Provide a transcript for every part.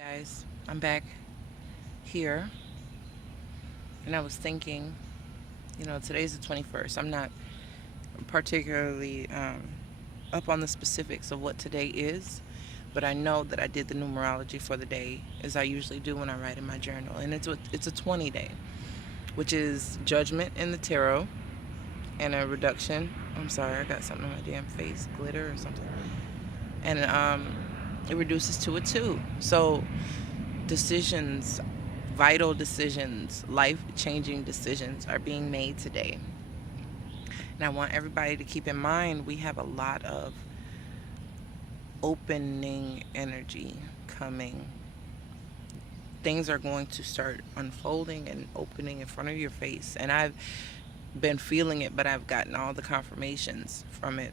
Guys, I'm back here, and I was thinking, today's the 21st. I'm not particularly up on the specifics of what today is, but I know that I did the numerology for the day as I usually do when I write in my journal, and it's a 20 day, which is judgment in the tarot and a reduction. I'm sorry, I got something on my damn face, glitter or something, and it reduces to a 2. So decisions, vital decisions, life changing decisions are being made today. And I want everybody to keep in mind we have a lot of opening energy coming. Things are going to start unfolding and opening in front of your face. And I've been feeling it, but I've gotten all the confirmations from it.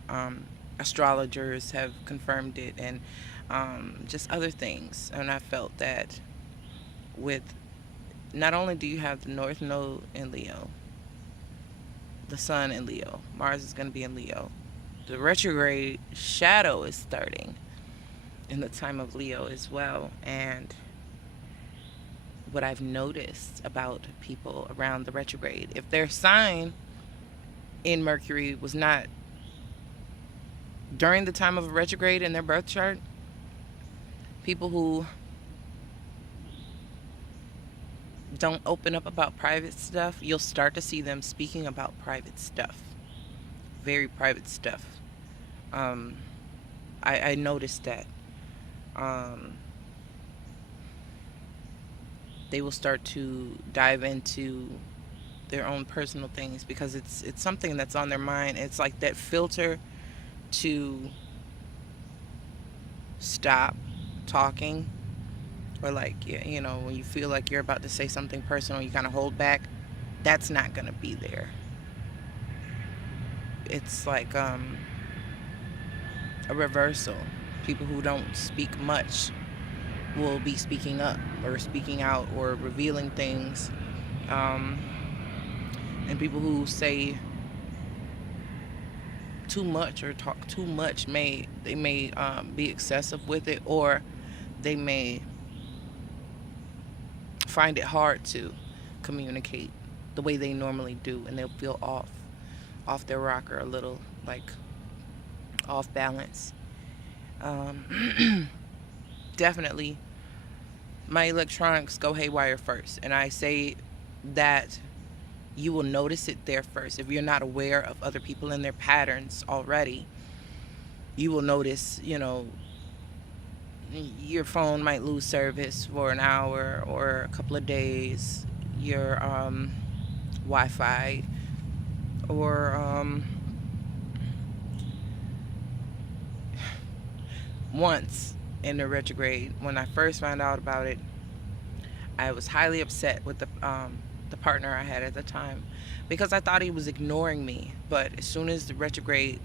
Astrologers have confirmed it, and just other things. And I felt that with not only do you have the North Node in Leo, the Sun in Leo, Mars is going to be in Leo, the retrograde shadow is starting in the time of Leo as well. And what I've noticed about people around the retrograde, if their sign in Mercury was not during the time of a retrograde in their birth chart, people who don't open up about private stuff, you'll start to see them speaking about private stuff, very private stuff. Um, I noticed that. Um, they will start to dive into their own personal things because it's something that's on their mind. It's like that filter to stop talking, or like, when you feel like you're about to say something personal, you kind of hold back. That's not gonna be there. It's like a reversal. People who don't speak much will be speaking up or speaking out or revealing things. Um, and people who say too much or talk too much may be excessive with it, or they may find it hard to communicate the way they normally do, and they'll feel off their rocker a little, like off balance. Definitely my electronics go haywire first, and I say that you will notice it there first. If you're not aware of other people and their patterns already, you will notice, your phone might lose service for an hour or a couple of days, your Wi-Fi, or once in the retrograde, when I first found out about it, I was highly upset with the partner I had at the time, because I thought he was ignoring me. But as soon as the retrograde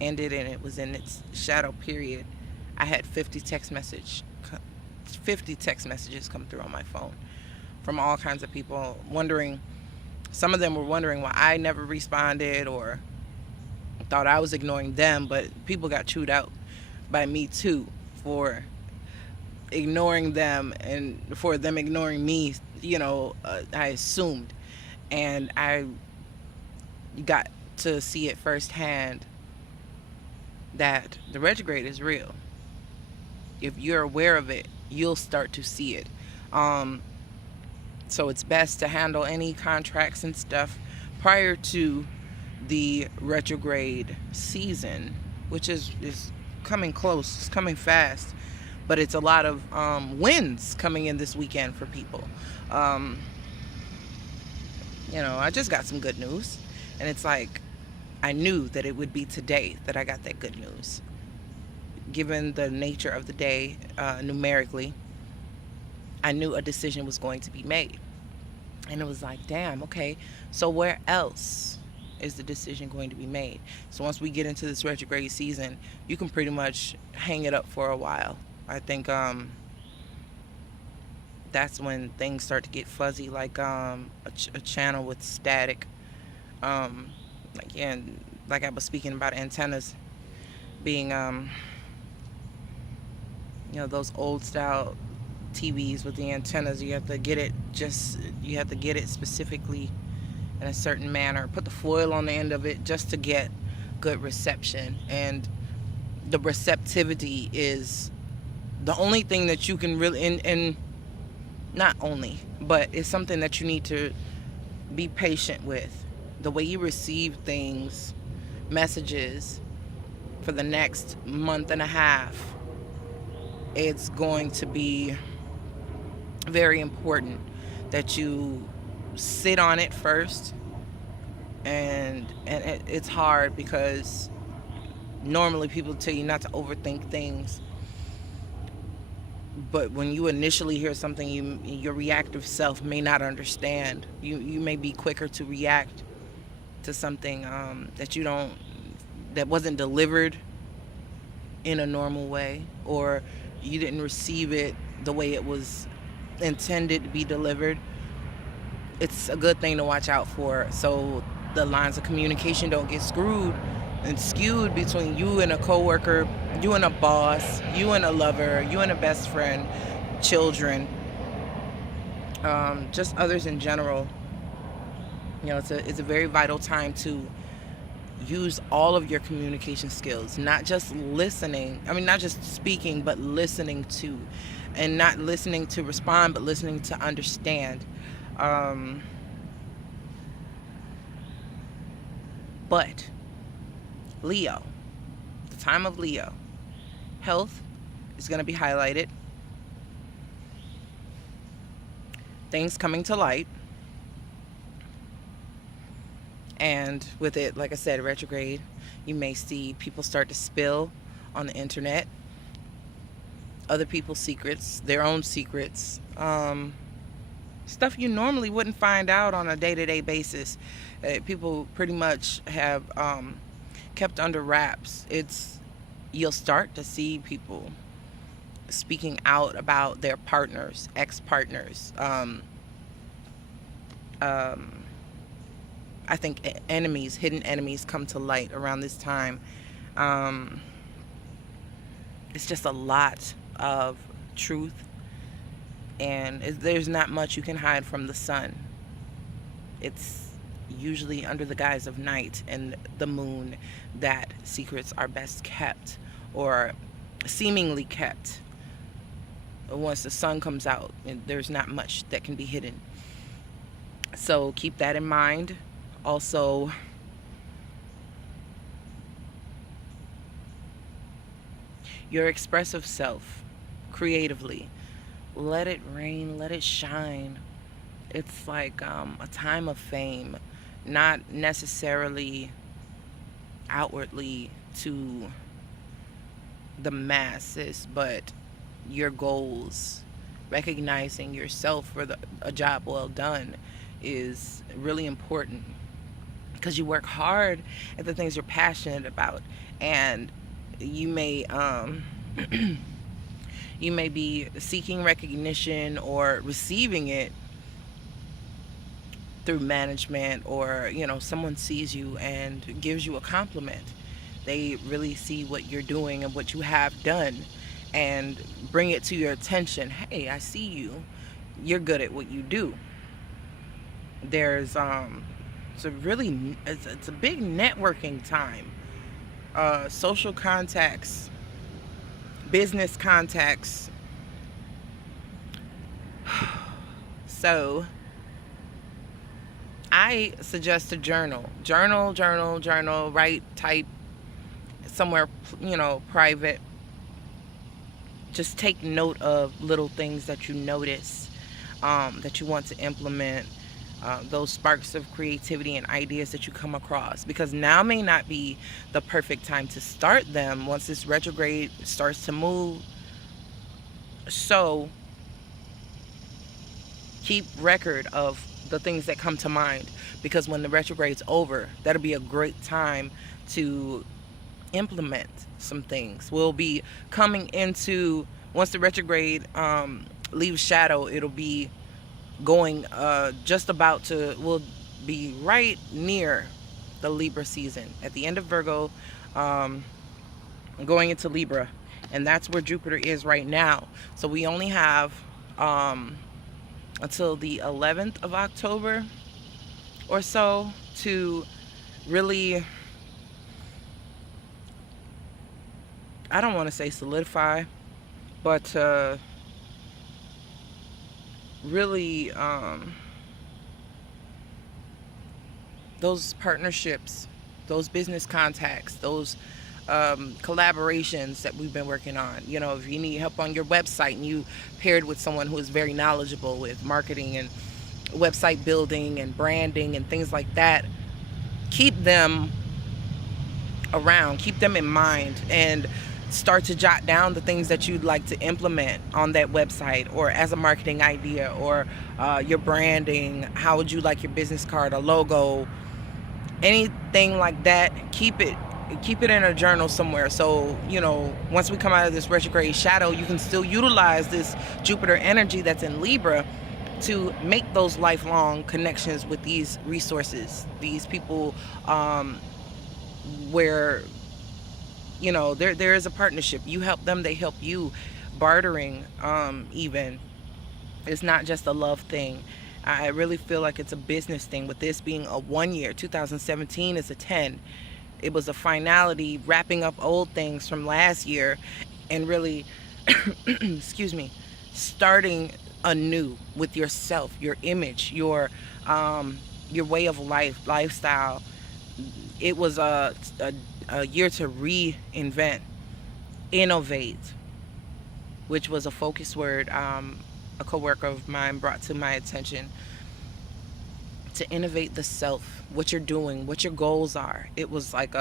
ended and it was in its shadow period, I had 50 text messages come through on my phone from all kinds of people wondering. Some of them were wondering why I never responded, or thought I was ignoring them, but people got chewed out by me too for ignoring them and for them ignoring me. I assumed, and I got to see it firsthand that the retrograde is real. If you're aware of it, you'll start to see it. Um, so it's best to handle any contracts and stuff prior to the retrograde season, which is coming close. It's coming fast, but it's a lot of wins coming in this weekend for people. Um, I just got some good news, and it's like I knew that it would be today that I got that good news. Given the nature of the day, numerically, I knew a decision was going to be made. And it was like, damn, okay, so where else is the decision going to be made? So once we get into this retrograde season, you can pretty much hang it up for a while. I think that's when things start to get fuzzy, like a channel with static. Um, like, yeah, like I was speaking about antennas being, those old style TVs with the antennas. You have to get it specifically in a certain manner. Put the foil on the end of it just to get good reception. And the receptivity is the only thing that you can really, and not only, but it's something that you need to be patient with. The way you receive things, messages, for the next month and a half, it's going to be very important that you sit on it first. And it's hard because normally people tell you not to overthink things, but when you initially hear something, your reactive self may not understand. You may be quicker to react to something that wasn't delivered in a normal way, or you didn't receive it the way it was intended to be delivered. It's a good thing to watch out for, so the lines of communication don't get screwed and skewed between you and a coworker, you and a boss, you and a lover, you and a best friend, children, just others in general. It's a very vital time to use all of your communication skills, not just speaking, but listening to, and not listening to respond, but listening to understand. But Leo, the time of Leo, health is going to be highlighted. Things coming to light. And with it, like I said, retrograde, you may see people start to spill on the internet. Other people's secrets, their own secrets. Stuff you normally wouldn't find out on a day-to-day basis. People pretty much have kept under wraps. You'll start to see people speaking out about their partners, ex-partners. I think hidden enemies come to light around this time. It's just a lot of truth, and there's not much you can hide from the sun. It's usually under the guise of night and the moon that secrets are best kept, or seemingly kept. Once the sun comes out, there's not much that can be hidden. So keep that in mind. Also, your expressive self, creatively, let it rain, let it shine. It's like a time of fame, not necessarily outwardly to the masses, but your goals, recognizing yourself for a job well done is really important, because you work hard at the things you're passionate about, and you may you may be seeking recognition or receiving it through management, or someone sees you and gives you a compliment. They really see what you're doing and what you have done and bring it to your attention. Hey, I see you. You're good at what you do. There's it's a big networking time. Social contacts, business contacts. So I suggest a journal, write, type somewhere, private. Just take note of little things that you notice, that you want to implement. Those sparks of creativity and ideas that you come across, because now may not be the perfect time to start them once this retrograde starts to move. So keep record of the things that come to mind, because when the retrograde's over, that'll be a great time to implement some things. We'll be coming into, once the retrograde leaves shadow, it'll be going we'll be right near the Libra season, at the end of Virgo, going into Libra, and that's where Jupiter is right now. So we only have um, until the 11th of October or so to really, I don't want to say solidify, but really those partnerships, those business contacts, those collaborations that we've been working on. You know, if you need help on your website and you paired with someone who is very knowledgeable with marketing and website building and branding and things like that, keep them around, keep them in mind, and start to jot down the things that you'd like to implement on that website or as a marketing idea, or your branding. How would you like your business card, a logo, anything like that? Keep it in a journal somewhere, so you know, once we come out of this retrograde shadow, you can still utilize this Jupiter energy that's in Libra to make those lifelong connections with these resources, these people, where, you know, there is a partnership. You help them, they help you. Bartering, even, it's not just a love thing. I really feel like it's a business thing, with this being a 1 year. 2017 is a 10. It was a finality, wrapping up old things from last year and really excuse me, starting anew with yourself, your image, your way of life, lifestyle. It was a year to reinvent, innovate, which was a focus word a coworker of mine brought to my attention. To innovate the self, what you're doing, what your goals are. It was like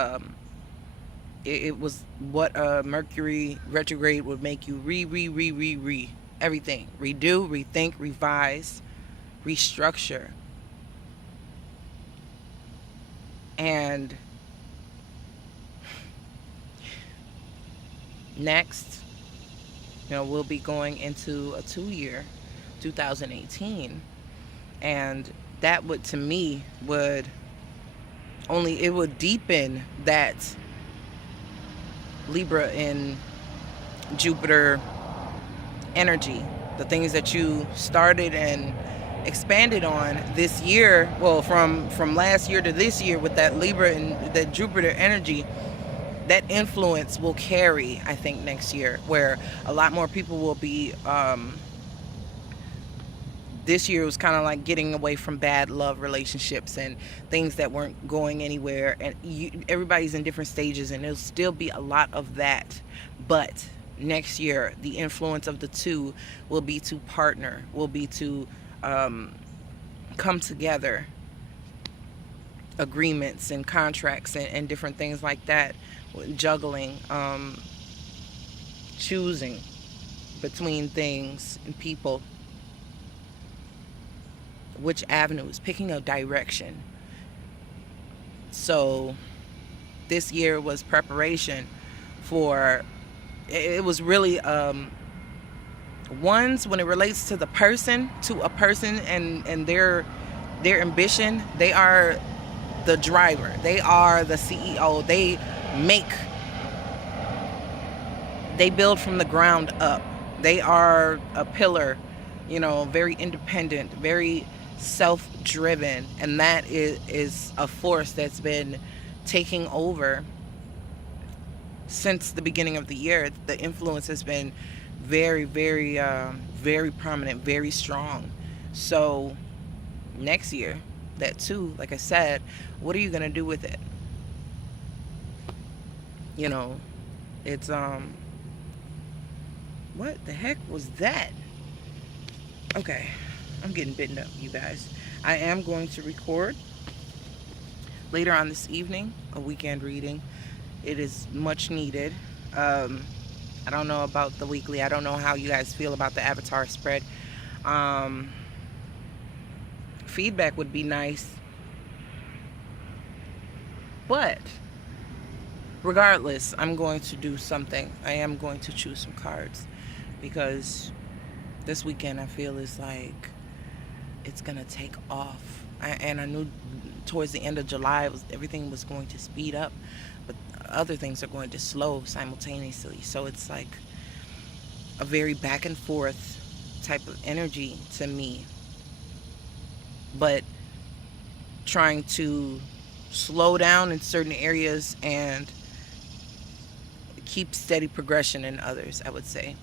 it was what Mercury retrograde would make you re everything. Redo, rethink, revise, restructure. And next, you know, we'll be going into a 2 year, 2018. And that would, to me, would deepen that Libra and Jupiter energy. The things that you started and expanded on this year, well, from last year to this year, with that Libra and that Jupiter energy, that influence will carry, I think, next year, where a lot more people will be, this year was kind of like getting away from bad love relationships and things that weren't going anywhere, and everybody's in different stages, and there'll still be a lot of that. But next year, the influence of the two will be to partner, will be to come together, agreements and contracts and different things like that, juggling, choosing between things and people, which avenues, picking a direction. So this year was preparation for, it was really ones, when it relates to the person, to a person and their ambition. They are the driver, they are the CEO, they build from the ground up, they are a pillar, you know, very independent, very self-driven, and that is a force that's been taking over since the beginning of the year. The influence has been very, very, very prominent, very strong. So next year, that too, like I said, what are you gonna do with it? You know, it's what the heck was that? Okay, I'm getting bitten up, you guys. I am going to record later on this evening a weekend reading. It is much needed. I don't know about the weekly. I don't know how you guys feel about the avatar spread. Feedback would be nice. But regardless, I'm going to do something. I am going to choose some cards, because this weekend I feel is like it's gonna take off. And I knew towards the end of July everything was going to speed up, but other things are going to slow simultaneously. So it's like a very back and forth type of energy to me, but trying to slow down in certain areas and keep steady progression in others, I would say.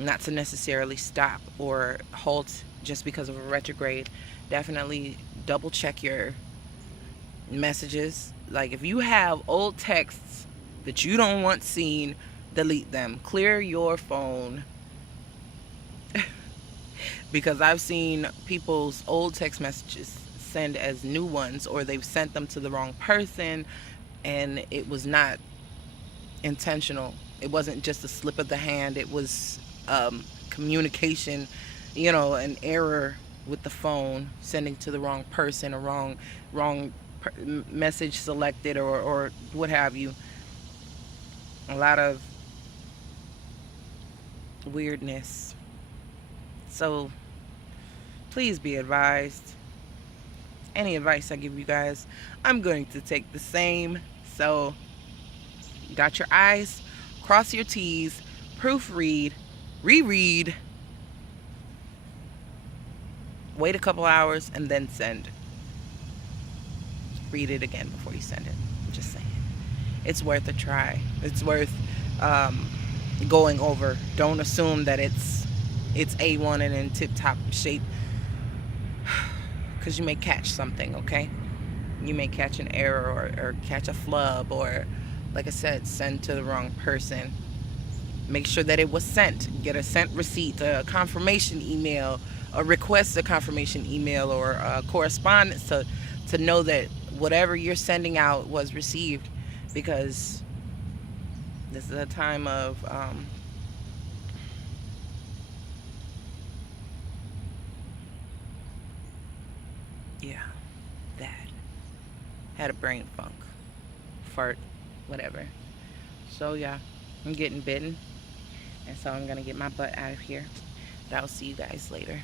Not to necessarily stop or halt just because of a retrograde. Definitely double check your messages. Like if you have old texts that you don't want seen, delete them. Clear your phone. Because I've seen people's old text messages send as new ones, or they've sent them to the wrong person, and it was not intentional. It wasn't just a slip of the hand. It was communication, an error with the phone, sending to the wrong person, or wrong message selected, or what have you. A lot of weirdness. So please be advised. Any advice I give you guys, I'm going to take the same. So dot your I's, cross your T's, proofread, reread, wait a couple hours, and then send. Read it again before you send it. I'm just saying. It's worth a try. It's worth going over. Don't assume that it's A1 and in tip-top shape, because you may catch something, okay? You may catch an error, or catch a flub, or, like I said, send to the wrong person. Make sure that it was sent. Get a sent receipt, a confirmation email, a request a confirmation email, or a correspondence to know that whatever you're sending out was received, because this is a time of that. Had a brain funk, fart, whatever. So yeah, I'm getting bitten, and so I'm gonna get my butt out of here. But I'll see you guys later.